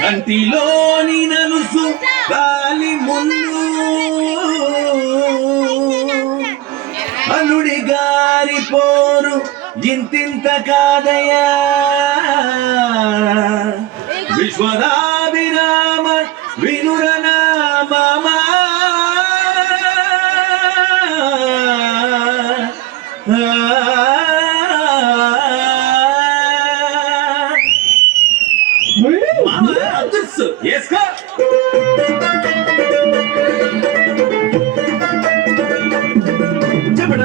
కంటిలోని నలుసు గాలి ముందు అల్లుడి గారి పోరు ఇంతింత కాదయా విశ్వదాభిరామ వినురనామా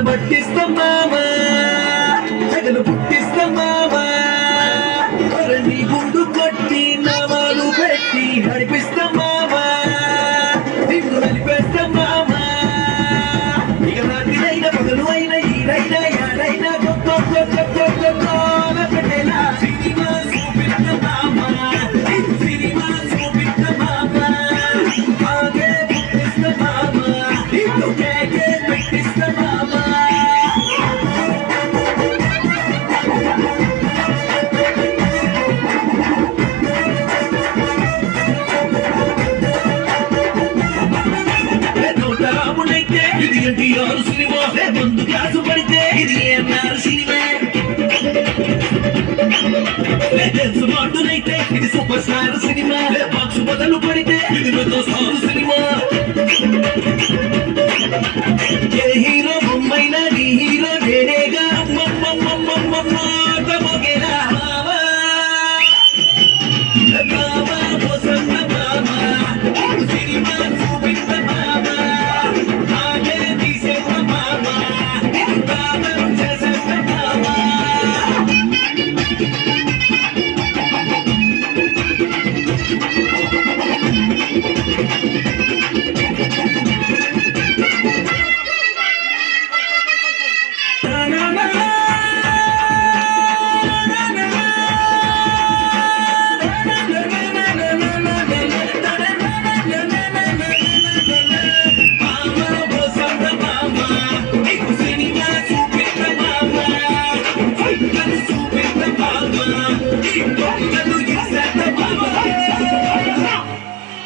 పట్టిస్తాం మామా జగలు పుట్టిస్తాం మామా నీ గుండు కొట్టి నామాలు పెట్టి నడిపిస్తాం మామా నిన్ను నడిపేస్తాం మామా ఇక రాత్రినైనా పగలు అయినా ఈడైనా యాడైనా పెట్టేలా సినిమా చూపిస్తాం మామా సినిమా చూపిస్తాం మామా ఆగే పుట్టిస్తాం మామా నిన్ను కేకే పెట్టిస్తాం మామా ఇది ఎన్టీఆర్ సినిమా ముందు క్లాసు పడితే ఇది ఎన్ఆర్ సినిమా తెలుసుమాటునైతే ఇది సూపర్ స్టార్ సినిమా బాక్స్ బదులు పడితే ఇది మెగాస్టార్ సినిమా ఏ హీరో బొమ్మైనా నీ హీరో నేనేగా మొగేరా సినిమా చూపిస్తా మామా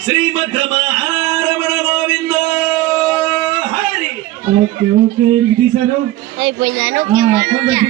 శ్రీమద్ రమణ గోవిందో హరి. ఓకే ఓకే తీశారు అయిపోయిందా?